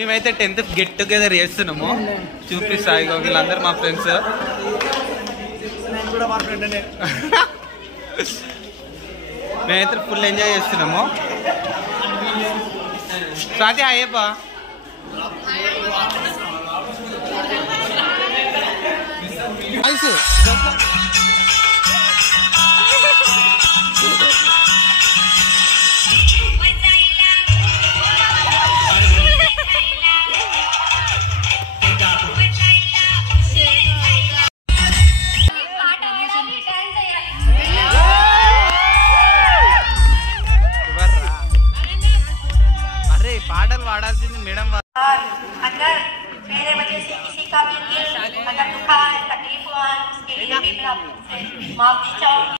మేమైతే 10th get together చేస్తున్నాము. చూపిస్తా ఇగో వీళ్ళందరూ మా ఫ్రెండ్స్. మేమైతే ఫుల్ ఎంజాయ్ చేస్తున్నాము. స్వాతి అయ్యప్ప పాటలు పాడాల్సింది మేడం. अगर मेरे वजह से किसी का भी दिल अगर दुखा है, तकलीफ हुआ है, उसके लिए भी मैं आपसे माफी चाहूंगी.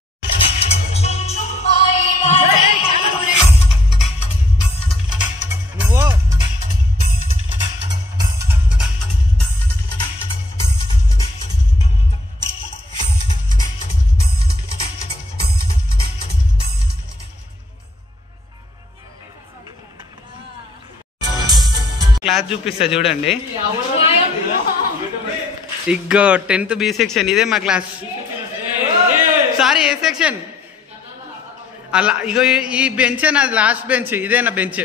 క్లాస్ చూపిస్తా చూడండి. ఇగో 10th B సెక్షన్, ఇదే మా క్లాస్. సారీ ఏ సెక్షన్ అలా. ఇగో ఈ బెంచ్ నాది లాస్ట్ బెంచ్, ఇదే నా బెంచ్.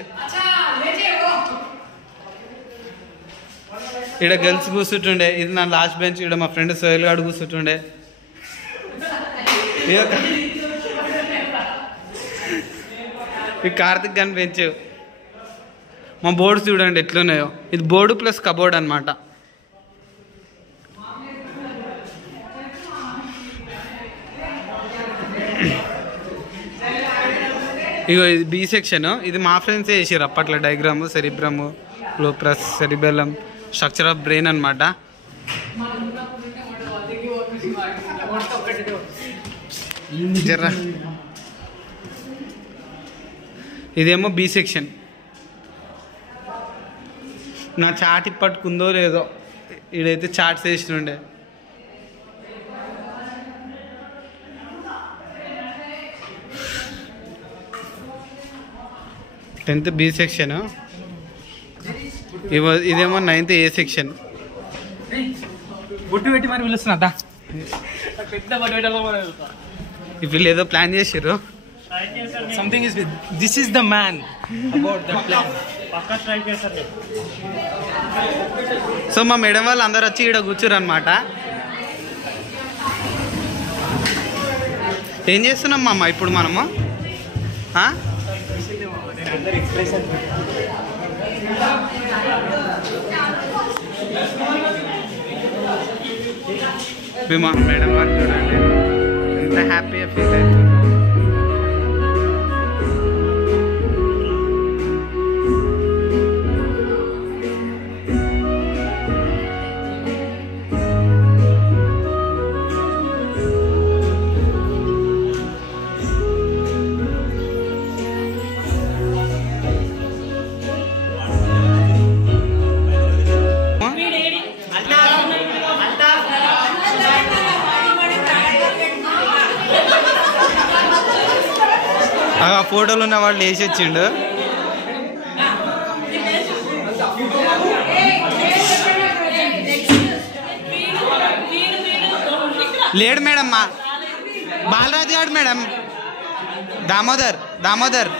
ఇక్కడ గర్ల్స్ కూర్చుంటుండే, ఇది నా లాస్ట్ బెంచ్. ఇక్కడ మా ఫ్రెండ్ సోహెల్ గాడు కూర్చుంటుండే. ఈ కార్తిక్ గన్ బెంచ్. మా బోర్డ్స్ చూడండి ఎట్లున్నాయో. ఇది బోర్డు ప్లస్ కబోర్డ్ అనమాట. ఇగో ఇది B సెక్షన్. ఇది మా ఫ్రెండ్సే చేసారు అప్పట్లో. డయాగ్రాము, సెరిబ్రము, లోప్రస్, సెరిబెల్లం, స్ట్రక్చర్ ఆఫ్ బ్రెయిన్ అనమాట. జర్రా ఇదేమో B సెక్షన్. నా చాట్ ఇప్పట్టుకుందో లేదో, ఈడైతే చాట్స్ వేసినుండే. Tenth B section. ఇదేమో 9th A సెక్షన్. బొట్టు పెట్టి మరి పిలుస్తున్నా. వీళ్ళు ఏదో ప్లాన్ చేసారు. Something is with this is the man about the plan. So మా మేడం వాళ్ళు అందరు వచ్చి ఇక్కడ కూర్చోరు అనమాట. ఏం చేస్తున్నాం అమ్మ ఇప్పుడు మనము? మా మేడం వాళ్ళు చూడండి ఎంత హ్యాపీగా ఫీల్ అవుతుంది. ఆ ఫోటోలు ఉన్న వాళ్ళు వేసి వచ్చిండు. లేడు మేడం, మా బాలరాజు గారు మేడం. దామోదర్ దామోదర్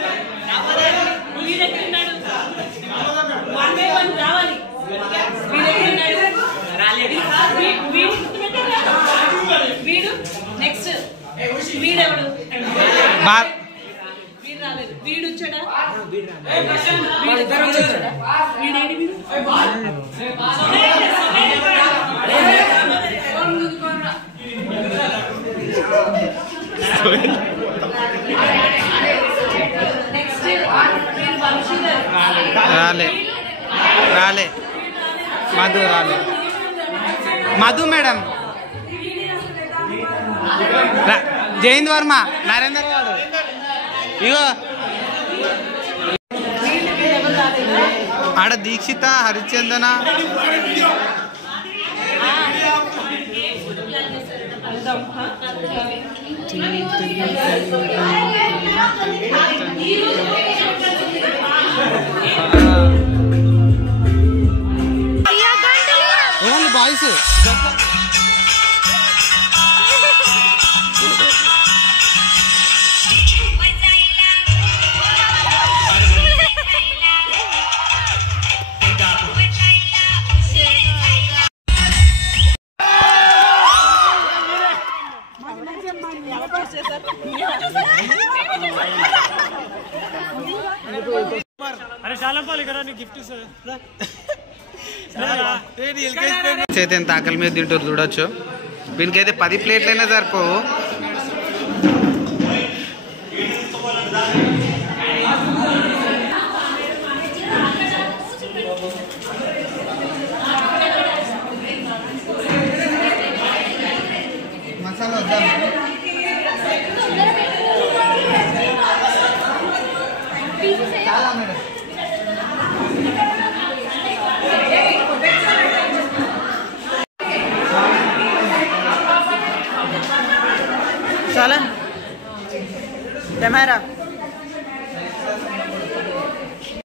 రాలే రాలే మధు రాలే. మధు మేడం, జయంత్ వర్మ, నరేందర్ గారు. ఇగో ఆడ దీక్షిత, హరిచందన, వాయిస్ అయితే ఎంత ఆకలి మీద తింటారు చూడొచ్చు. వీనికైతే 10 ప్లేట్లైనా సరిపోవు. మసాలా వద్దా? చాలా మేడం. Salan, Tamara.